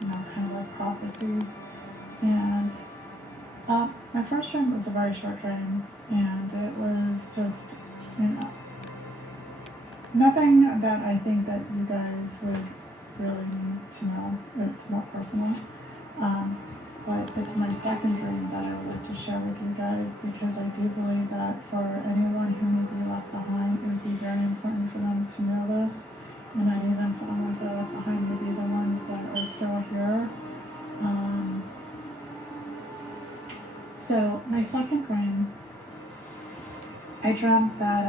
kind of like prophecies. And my first dream was a very short dream, and it was just, you know, nothing that I think that you guys would really need to know. It's more personal. Um, but it's my second dream that I would like to share with you guys, because I do believe that for anyone who may be left behind, it would be very important for them to know this. And I even for the ones that are left behind, maybe the ones that are still here. So my second dream, I dreamt that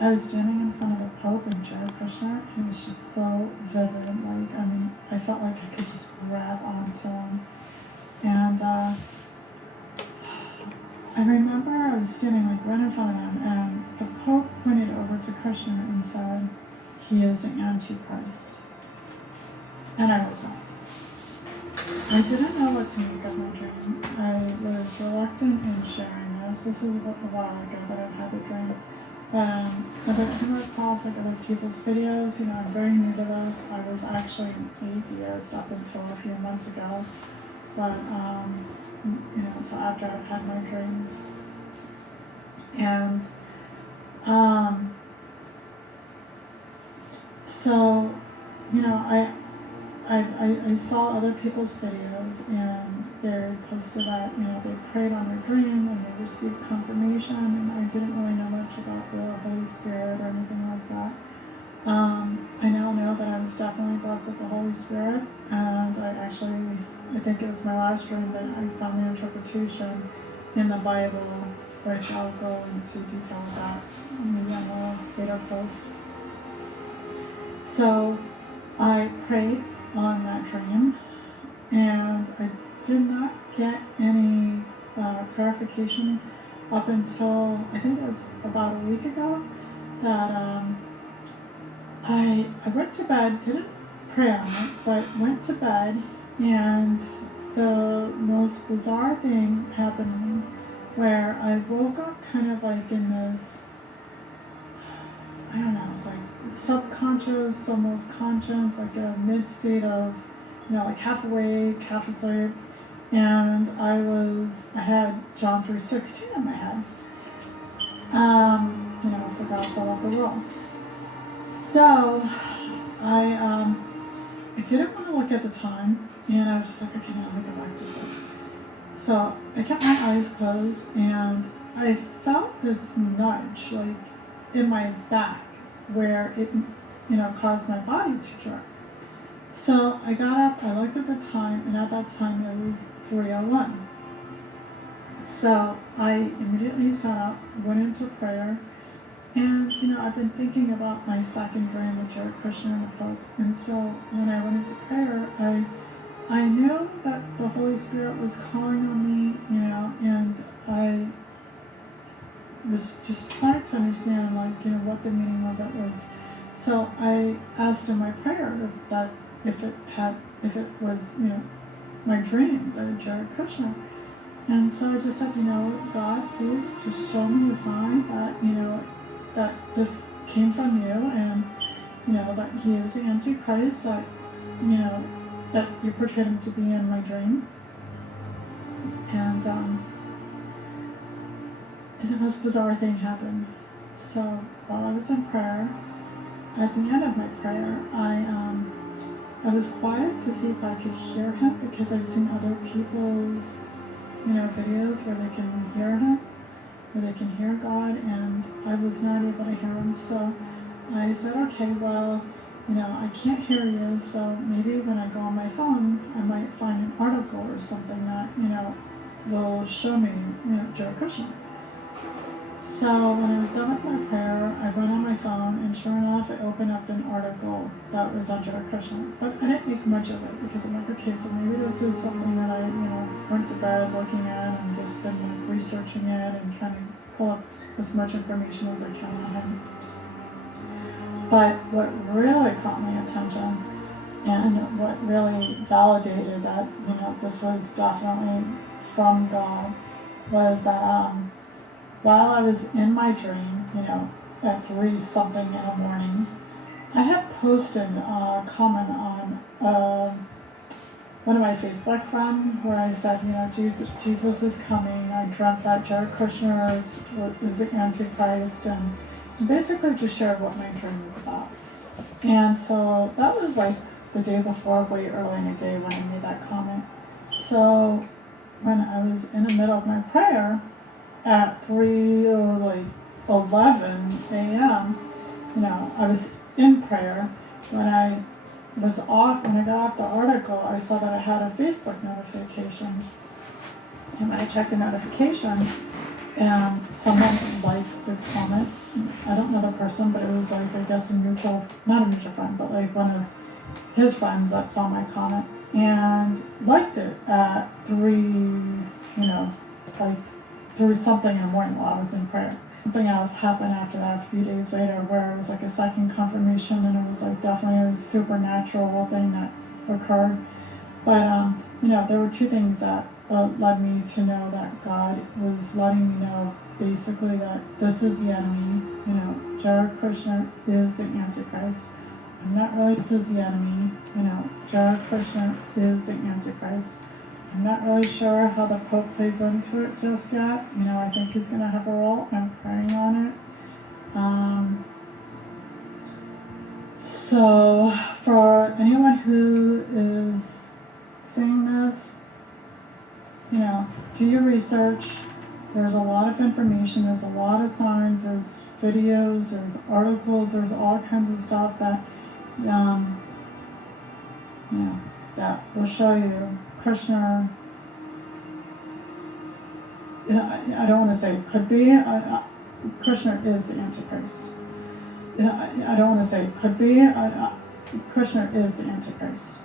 I was standing in front of the Pope and Jared Kushner, and it was just so vivid. Like, I mean, I felt like I could just grab onto him. And I remember I was standing like right in front of him, and the Pope pointed over to Kushner and said, "He is the Antichrist." And I woke up. I didn't know what to make of my dream. I was reluctant in sharing this. This is a while ago that I've had the dream. As I came across like other people's videos, I'm very new to this. I was actually an atheist up until a few months ago, but until after I've had my dreams. And so, I saw other people's videos, and they posted that, they prayed on their dream and they received confirmation, and I didn't really know much about the Holy Spirit or anything like that. I now know that I was definitely blessed with the Holy Spirit, and I think it was my last dream that I found the interpretation in the Bible, which I'll go into detail about maybe on a later post. So I prayed on that dream, and I did not get any clarification up until I think it was about a week ago that I went to bed, didn't pray on it, but went to bed, and the most bizarre thing happened to me where I woke up kind of like in this, I don't know, it's like subconscious, almost conscious, like a mid state of, like half awake, half asleep, and I had John 3:16 in my head, for God so loved the world. So I didn't want to look at the time, and I was just like, okay, now let me go back to sleep. So I kept my eyes closed, and I felt this nudge, like in my back, where it, caused my body to jerk. So I got up, I looked at the time, and at that time it was 3:01. So I immediately sat up, went into prayer, and I've been thinking about my second dream with Jared Kushner and the Pope, and so when I went into prayer, I knew that the Holy Spirit was calling on me, and I was just trying to understand, what the meaning of it was. So I asked in my prayer that if it was, my dream, the Jared Kushner. And so I just said, God, please just show me a sign that, that this came from you, and, that he is the Antichrist, that, that you portrayed him to be in my dream. And the most bizarre thing happened. So while I was in prayer, at the end of my prayer, I was quiet to see if I could hear him, because I've seen other people's, videos where they can hear him, where they can hear God, and I was not able to hear him. So I said, okay, well, I can't hear you, so maybe when I go on my phone, I might find an article or something that, will show me, Jared Kushner. So when I was done with my prayer, I went on my phone, and sure enough, it opened up an article that was on Jared Kushner. But I didn't make much of it, because I'm like, okay, so maybe this is something that I, went to bed looking at, and just been researching it and trying to pull up as much information as I can on him. But what really caught my attention, and what really validated that, this was definitely from God, was that while I was in my dream, at 3 something in the morning, I had posted a comment on one of my Facebook friends where I said, Jesus is coming. I dreamt that Jared Kushner is the Antichrist, and basically just shared what my dream was about. And so that was like the day before, way early in the day when I made that comment. So when I was in the middle of my prayer at 11 a.m., I was in prayer. When I got off the article, I saw that I had a Facebook notification. And when I checked the notification, and someone liked the comment. I don't know the person, but it was like, I guess not a mutual friend, but like one of his friends that saw my comment and liked it at 3 something in the morning while I was in prayer. Something else happened after that a few days later where it was like a second confirmation, and it was like definitely a supernatural thing that occurred. But there were 2 things that led me to know that God was letting me know basically that this is the enemy. Jared Kushner is the Antichrist. I'm not really, this is the enemy. Jared Kushner is the Antichrist. I'm not really sure how the Pope plays into it just yet. I think he's going to have a role. I'm praying on it. So for anyone who is seeing this, do your research. There's a lot of information, there's a lot of signs, there's videos, there's articles, there's all kinds of stuff that, that will show you Kushner. I don't want to say could be. Kushner is the Antichrist. I don't want to say could be. Kushner is the Antichrist.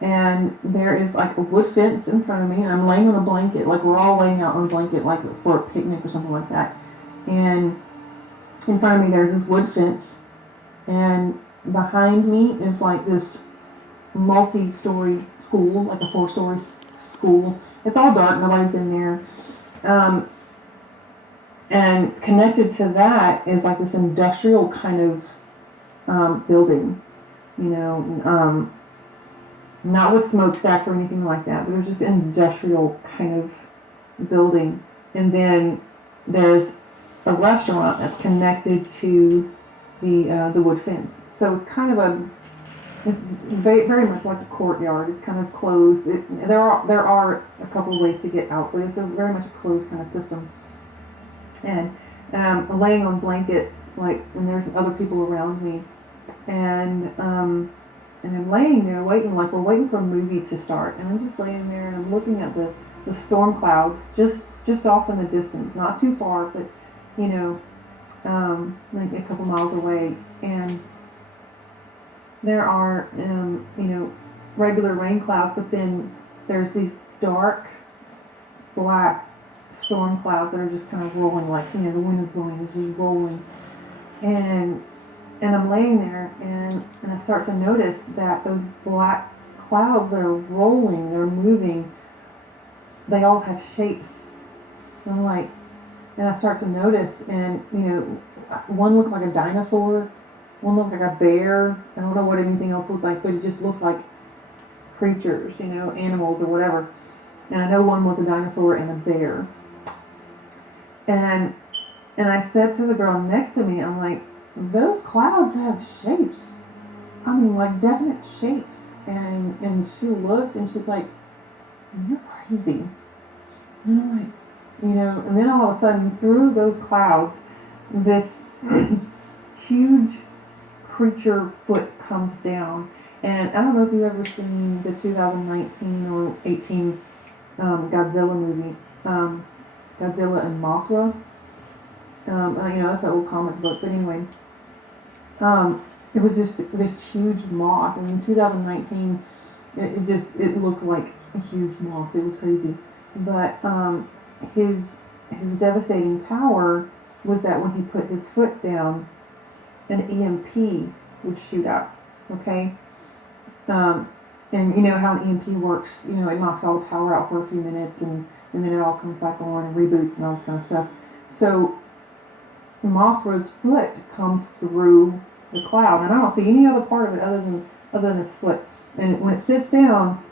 And there is like a wood fence in front of me, and I'm laying on a blanket, like we're all laying out on a blanket, like for a picnic or something like that. And in front of me there's this wood fence, and behind me is like this multi-story school, like a 4-story school. It's all dark, nobody's in there. And connected to that is like this industrial kind of building, not with smokestacks or anything like that, but it was just an industrial kind of building. And then there's a restaurant that's connected to the wood fence. So it's kind of it's very much like a courtyard. It's kind of closed. There are a couple of ways to get out, but it's very much a closed kind of system. And I'm laying on blankets, and there's other people around me, and I'm laying there waiting, like we're waiting for a movie to start, and I'm just laying there and I'm looking at the storm clouds just off in the distance, not too far, but like a couple miles away, and there are regular rain clouds, but then there's these dark black storm clouds that are just kind of rolling, like the wind is blowing, it's just rolling, and I'm laying there, and I start to notice that those black clouds that are rolling, they're moving, they all have shapes. And I start to notice, and one looked like a dinosaur, one looked like a bear. I don't know what anything else looked like, but it just looked like creatures, animals or whatever. And I know one was a dinosaur and a bear. And I said to the girl next to me, I'm like, those clouds have shapes. I mean, like definite shapes. And she looked and she's like, you're crazy. And I'm like, and then all of a sudden through those clouds, this huge creature foot comes down. And I don't know if you've ever seen the 2019 or 18 Godzilla movie, Godzilla and Mothra. That's an old comic book, but anyway, it was just this huge moth, and in 2019, it looked like a huge moth. It was crazy, but his devastating power was that when he put his foot down, an EMP would shoot out. Okay, and you know how an EMP works. It knocks all the power out for a few minutes, and then it all comes back on and reboots and all this kind of stuff. So Mothra's foot comes through the cloud, and I don't see any other part of it other than his foot. And when it sits down,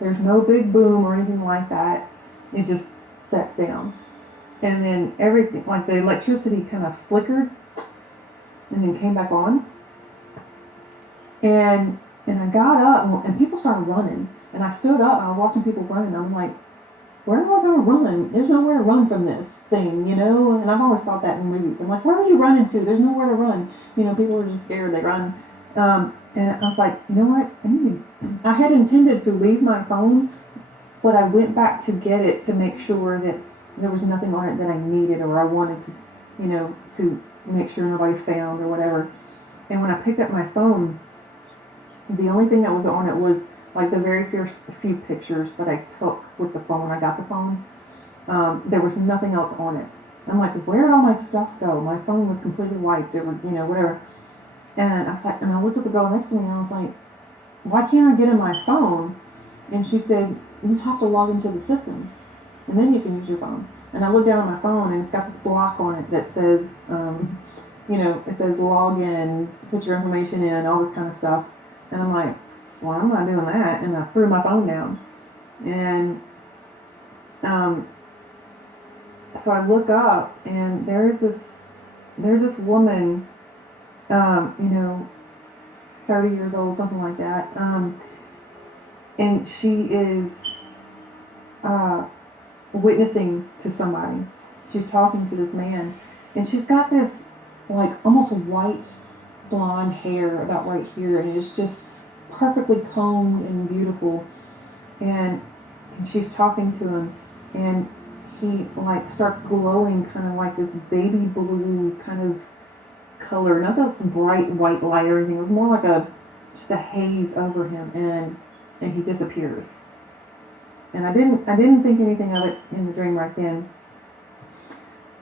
there's no big boom or anything like that. It just sets down, and then everything, like the electricity, kind of flickered, and then came back on. And I got up, and people started running, and I stood up. And I was watching people running. I'm like, where am I going to run? There's nowhere to run from this thing, you know? And I've always thought that in movies. I'm like, where are you running to? There's nowhere to run. You know, people are just scared. They run. And I was like, you know what? I had intended to leave my phone, but I went back to get it to make sure that there was nothing on it that I needed or I wanted to, you know, to make sure nobody found or whatever. And when I picked up my phone, the only thing that was on it was like the very first few pictures that I took with the phone when I got the phone. There was nothing else on it. I'm like, where did all my stuff go? My phone was completely wiped. It was, you know, whatever. And I was like, and I looked at the girl next to me and I was like, why can't I get in my phone? And she said, you have to log into the system and then you can use your phone. And I looked down at my phone and it's got this block on it that says, you know, it says log in, put your information in, all this kind of stuff. And I'm like, well, I'm not doing that. And I threw my phone down. And so I look up and there's this woman, you know, 30 years old, something like that. And she is witnessing to somebody. She's talking to this man. And she's got this like almost white blonde hair about right here. And it's just perfectly combed and beautiful. And she's talking to him. And he like starts glowing kind of like this baby blue kind of color. Not that it's bright white light or anything. It was more like just a haze over him, and he disappears. And I didn't think anything of it in the dream right then.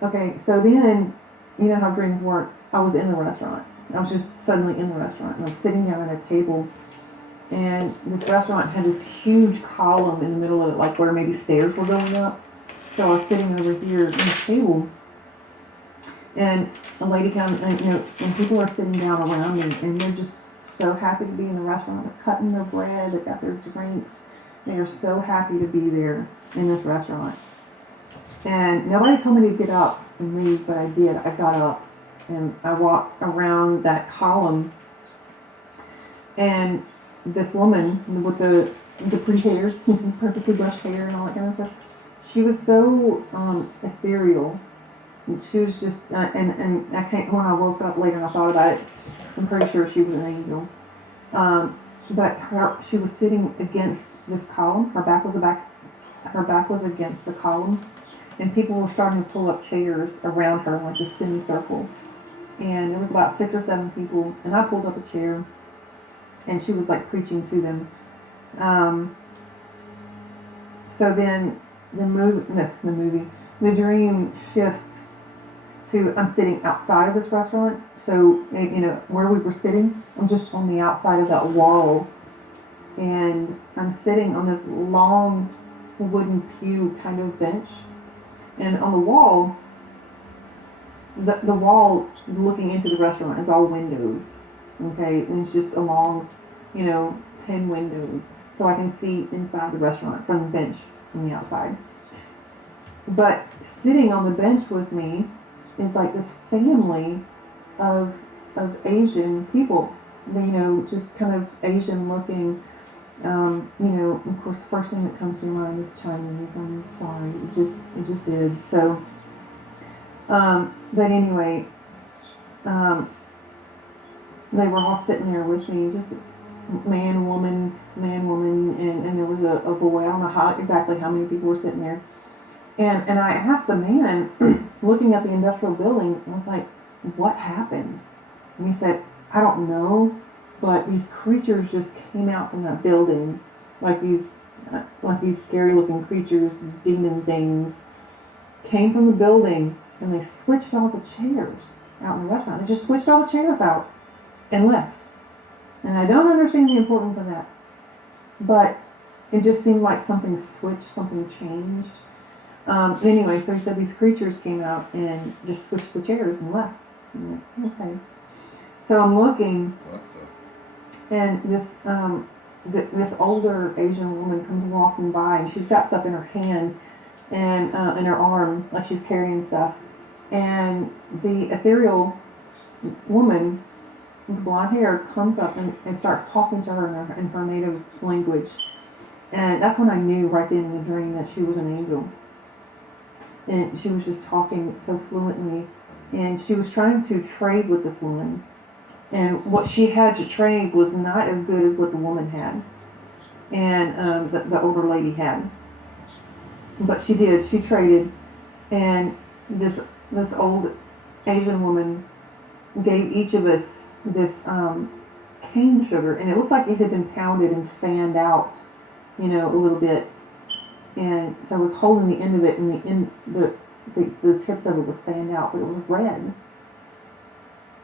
Okay, so then you know how dreams work. I was in the restaurant. I was just suddenly in the restaurant, and I'm sitting down at a table. And this restaurant had this huge column in the middle of it, like where maybe stairs were going up. So I was sitting over here at the table, and a lady comes, and, you know, and people are sitting down around me, and they're just so happy to be in the restaurant. They're cutting their bread, they've got their drinks. They are so happy to be there in this restaurant. And nobody told me to get up and leave, but I did. I got up, and I walked around that column, and this woman with the pretty hair, perfectly brushed hair and all that kind of stuff, she was so ethereal. She was just, and I can't, when I woke up later and I thought about it, I'm pretty sure she was an angel. But she was sitting against this column. Her back was against the column, and people were starting to pull up chairs around her, like a semicircle. And there was about 6 or 7 people, and I pulled up a chair, and she was like preaching to them. So then the dream shifts to, I'm sitting outside of this restaurant. So, you know, where we were sitting, I'm just on the outside of that wall. And I'm sitting on this long wooden pew kind of bench. And on the wall, the wall looking into the restaurant is all windows. Okay, and it's just along, you know, 10 windows. So I can see inside the restaurant from the bench on the outside. But sitting on the bench with me is like this family of Asian people, you know, just kind of Asian looking. You know, of course, the first thing that comes to mind is Chinese. I'm sorry, it just did. So, but anyway, they were all sitting there with me, just man, woman, and there was a boy. I don't know exactly how many people were sitting there. And I asked the man, looking at the industrial building, I was like, what happened? And he said, I don't know, but these creatures just came out from that building, like these scary looking creatures, these demon things, came from the building, and they switched all the chairs out in the restaurant. They just switched all the chairs out and left. And I don't understand the importance of that, but it just seemed like something switched, something changed. Anyway, so he said these creatures came out and just switched the chairs and left. I'm like, okay. So I'm looking, What and this older Asian woman comes walking by, and she's got stuff in her hand and in her arm, like she's carrying stuff. And the ethereal woman with blonde hair comes up and starts talking to her in her native language. And that's when I knew right then in the dream that she was an angel. And she was just talking so fluently. And she was trying to trade with this woman. And what she had to trade was not as good as what the woman had. And the older lady had. But she did. She traded. And this old Asian woman gave each of us this cane sugar. And it looked like it had been pounded and fanned out, a little bit. And so I was holding the end of it, and the tips of it was fanned out, but it was red.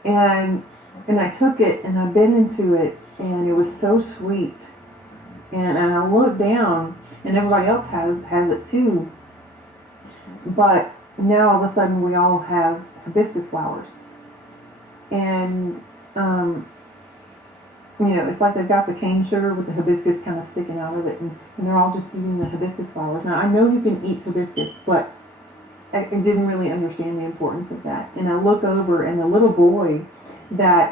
And I took it and I bit into it, and it was so sweet. And I looked down, and everybody else has it too. But now all of a sudden we all have hibiscus flowers, and it's like they've got the cane sugar with the hibiscus kind of sticking out of it, and they're all just eating the hibiscus flowers. Now, I know you can eat hibiscus, but I didn't really understand the importance of that. And I look over, and the little boy that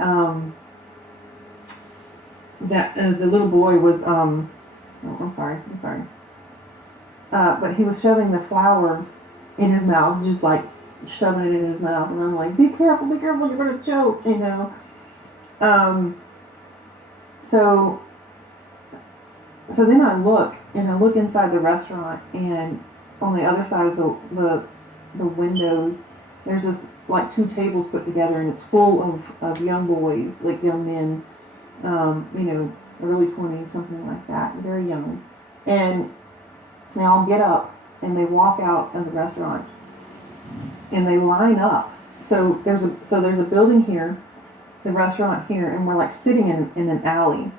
the little boy was, I'm sorry. But he was shoving the flower in his mouth, just like shoving it in his mouth. And I'm like, be careful, you're going to choke, So then I look inside the restaurant, and on the other side of the windows, there's this like two tables put together, and it's full of young boys, like young men, early 20s, something like that, very young. And they all get up and they walk out of the restaurant, and they line up. So there's a building here, the restaurant here, and we're like sitting in an alley.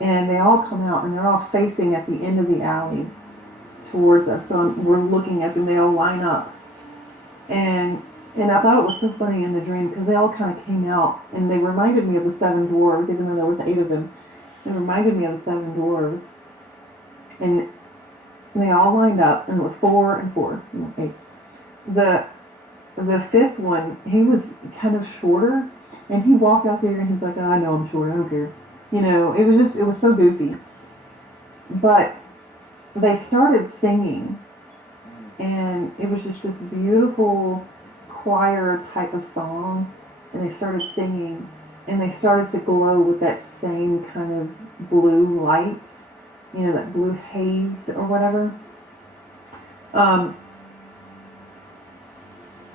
And they all come out, and they're all facing at the end of the alley towards us. So we're looking at them. They all line up, and I thought it was so funny in the dream because they all kind of came out, and they reminded me of the seven dwarves, even though there was 8 of them. It reminded me of the seven dwarves, and they all lined up, and it was 4 and 4, 8. The fifth one, he was kind of shorter, and he walked out there, and he's like, oh, I know I'm short, I don't care. It was so goofy. But they started singing, and it was just this beautiful choir type of song, and they started singing, and they started to glow with that same kind of blue light, that blue haze or whatever.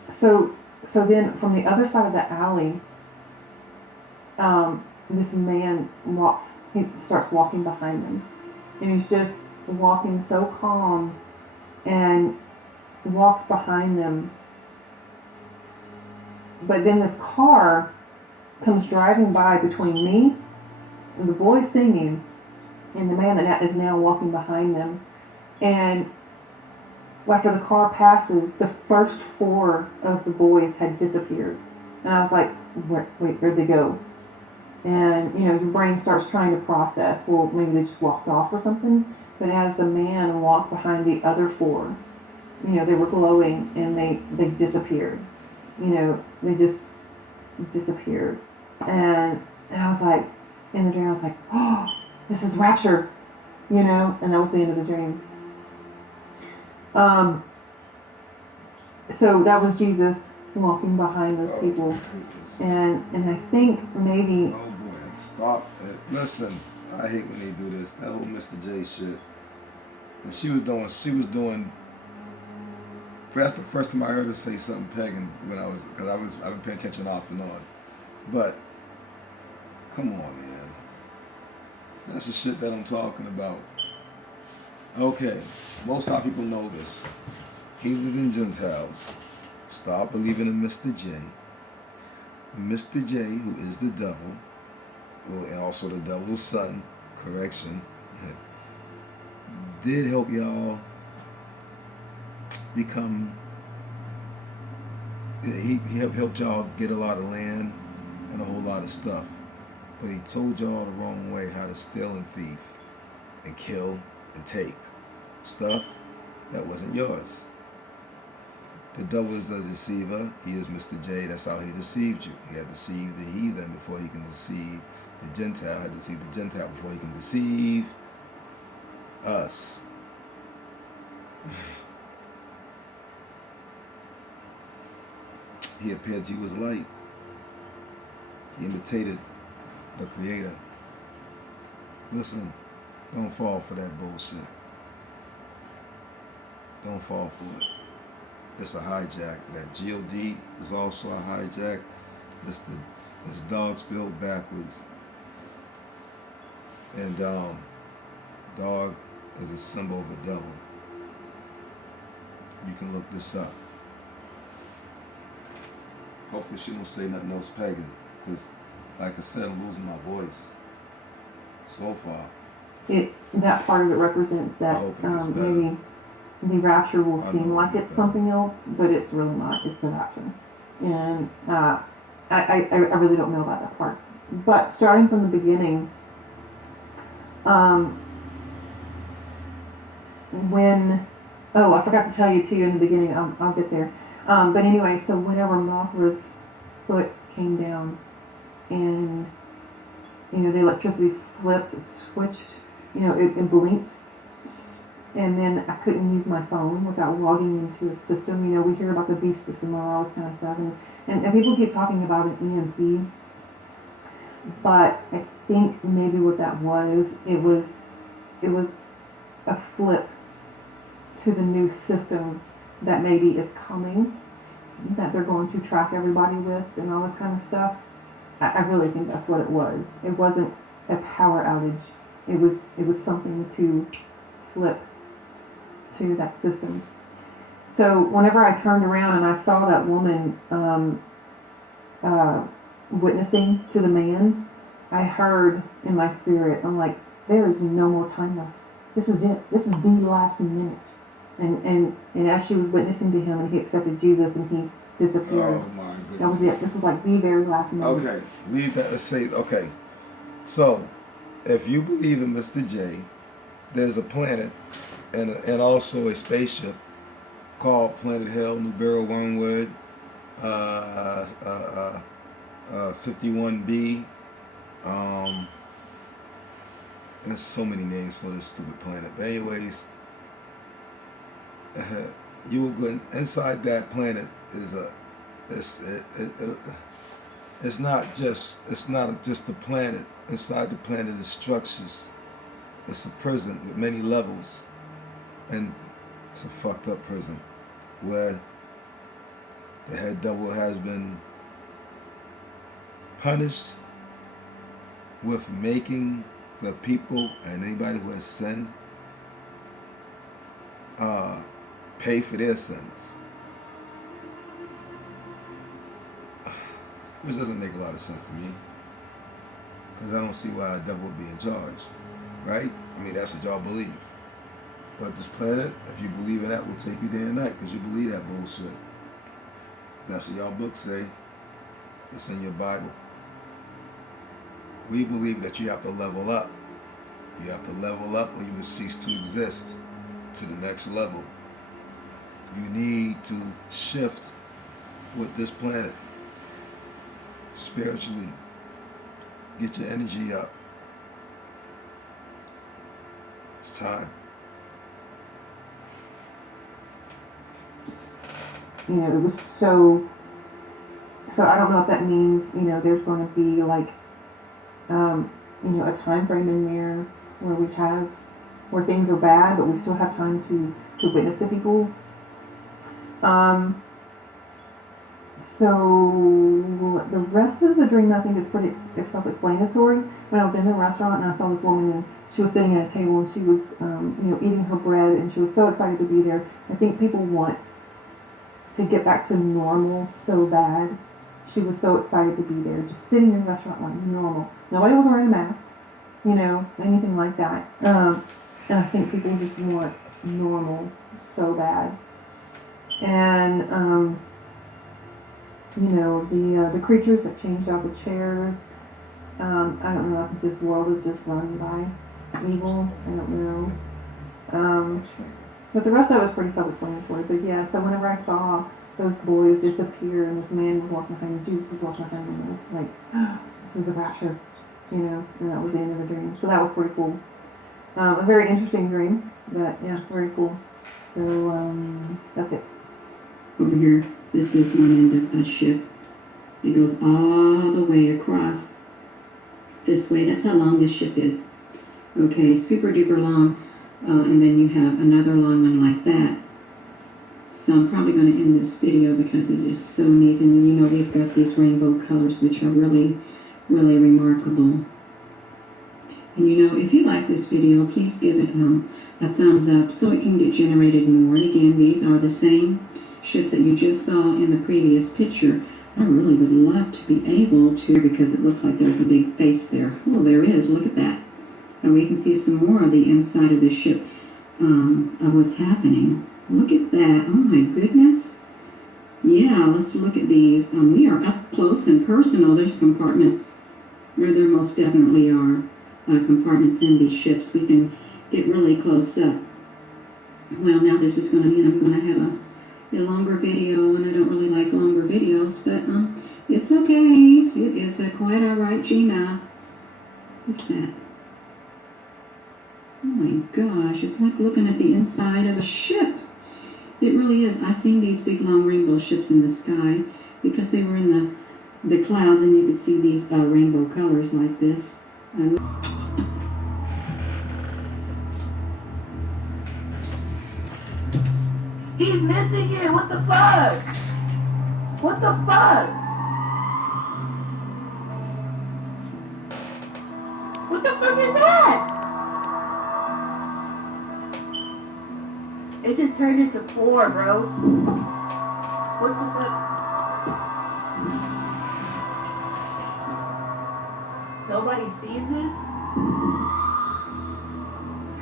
So then from the other side of the alley, this man he starts walking behind them, and he's just walking so calm, and walks behind them. But then this car comes driving by between me and the boy singing and the man that is now walking behind them. And after the car passes, the first 4 of the boys had disappeared. And I was like, where'd they go? And, your brain starts trying to process, well, maybe they just walked off or something. But as the man walked behind the other 4, they were glowing, and they disappeared. They just disappeared. And I was like, in the dream, I was like, oh, this is rapture, and that was the end of the dream. So that was Jesus walking behind those people. And I think maybe... Oh boy, stop it. Listen, I hate when they do this. That whole Mr. J shit. And she was doing, that's the first time I heard her say something pagan because I've been paying attention off and on. But, come on, man. That's the shit that I'm talking about. Okay, most our people know this. Heathens and Gentiles, stop believing in Mr. J. Mr. J, who is the devil, and also the devil's son, correction, did help y'all become. He helped y'all get a lot of land and a whole lot of stuff, but he told y'all the wrong way how to steal and thief and kill and take stuff that wasn't yours. The devil is the deceiver. He is Mr. J. That's how he deceived you. He had deceived the heathen before he can deceive the Gentile. Had deceived the Gentile before he can deceive us. He appeared to you as light. He imitated the Creator. Listen, don't fall for that bullshit. Don't fall for it. It's a hijack. That G-O-D is also a hijack. It's dog spelled backwards. And dog is a symbol of a devil. You can look this up. Hopefully she don't say nothing else pagan, because like I said, I'm losing my voice so far. That part of it represents I that hope it gets better. maybe the rapture will I seem know like it'll it's get something else, but it's really not. It's the rapture. And I really don't know about that part. But starting from the beginning, I forgot to tell you too in the beginning, I'll get there. But anyway, so whenever Mothra's foot came down and, the electricity flipped, it switched, it blinked. And then I couldn't use my phone without logging into a system. We hear about the beast system and all this kind of stuff. And people keep talking about an EMP. But I think maybe what that was, it was a flip to the new system that maybe is coming, that they're going to track everybody with and all this kind of stuff. I really think that's what it was. It wasn't a power outage. It was something to flip to that system. So whenever I turned around and I saw that woman witnessing to the man, I heard in my spirit, I'm like, there is no more time left. This is it. This is the last minute. And as she was witnessing to him and he accepted Jesus and he disappeared. Oh my goodness. That was it. This was like the very last minute. Okay, leave that. Let's say, okay. So, if you believe in Mr. J, there's a planet and also a spaceship called Planet Hell, Nibiru Wormwood, 51B. There's so many names for this stupid planet. But anyways, you will go inside that planet is it's not just a planet. Inside the planet is structures. It's a prison with many levels, and it's a fucked up prison where the head devil has been punished with making the people and anybody who has sinned pay for their sins. Which doesn't make a lot of sense to me, because I don't see why a devil would be in charge, right? I mean, that's what y'all believe. But this planet, if you believe in that, will take you day and night, because you believe that bullshit. That's what y'all books say. It's in your Bible. We believe that you have to level up. You have to level up or you will cease to exist to the next level. You need to shift with this planet spiritually. Get your energy up. It's time. It was so I don't know if that means, there's going to be like, a time frame in there where things are bad, but we still have time to witness to people. So the rest of the dream, I think, is pretty self-explanatory. When I was in the restaurant and I saw this woman and she was sitting at a table and she was, eating her bread and she was so excited to be there. I think people want to get back to normal so bad. She was so excited to be there, just sitting in the restaurant like normal. Nobody was wearing a mask, anything like that. And I think people just want normal so bad. And you know, the creatures that changed out the chairs. I don't know. I think this world is just run by evil. I don't know. But the rest of it was pretty self-explanatory. But yeah, so whenever I saw those boys disappear and this man was walking behind me, Jesus was walking behind me, and I was like, this is a rapture, you know, and that was the end of the dream. So that was pretty cool. A very interesting dream, but yeah, very cool. So that's it. Over here, this is one end of a ship. It goes all the way across this way. That's how long this ship is. Okay, super duper long. And then you have another long one like that. So I'm probably going to end this video because it is so neat. And you know, we've got these rainbow colors, which are really, really remarkable. And you know, if you like this video, please give it a thumbs up so it can get generated more. And again, these are the same ships that you just saw in the previous picture. I really would love to be able to, because it looks like there's a big face there. Oh, there is. Look at that. And we can see some more of the inside of the ship of what's happening. Look at that. Oh my goodness. Yeah, let's look at these. We are up close and personal. There's compartments. There most definitely are compartments in these ships. We can get really close up. Well, now this is going to mean I'm going to have a longer video, and I don't really like longer videos, but it's okay. It is quite all right, Gina. Look at that. Oh my gosh, it's like looking at the inside of a ship. It really is. I've seen these big long rainbow ships in the sky because they were in the clouds, and you could see these rainbow colors like this. He's missing it. What the fuck? What the fuck? What the fuck is that? It just turned into 4, bro. What the fuck? Nobody sees this?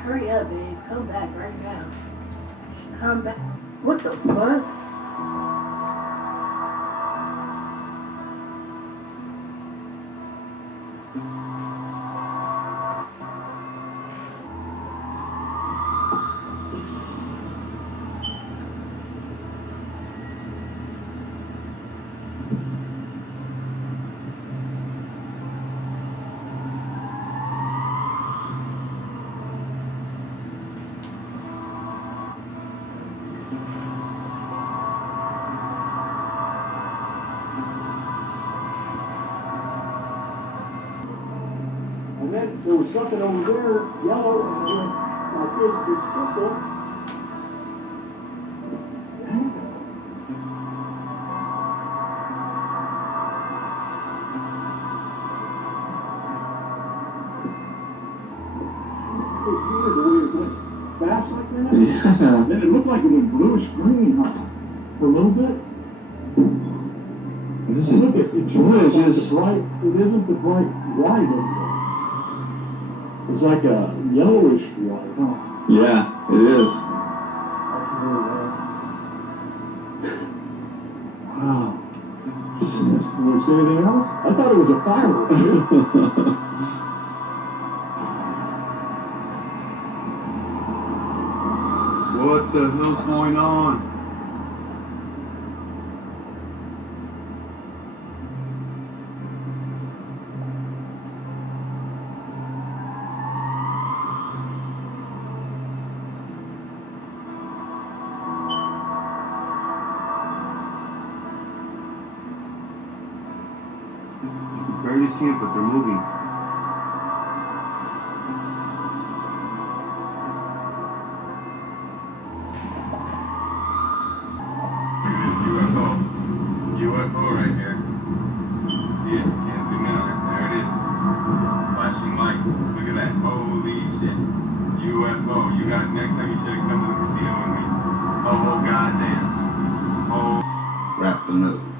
Hurry up, babe. Come back right now. Come back. What the fuck? And then there was something over there, yellow, and it went like this, this circle. The way it went fast like that. Yeah. Then it looked like it went bluish green for a little bit. What is And it? look, it's What not is like this? the bright, it isn't the bright white of it. It's like a yellowish white, huh? Yeah, it is. That's really Wow. Isn't it? You want to say anything else? I thought it was a firework. dude. What the hell's going on? You can barely see it, but they're moving. UFO right here. See it? Can't zoom in on it. There it is. Flashing lights. Look at that. Holy shit. UFO. You got next time you should have come to the casino with me. Oh goddamn. Oh. Wrap the nose.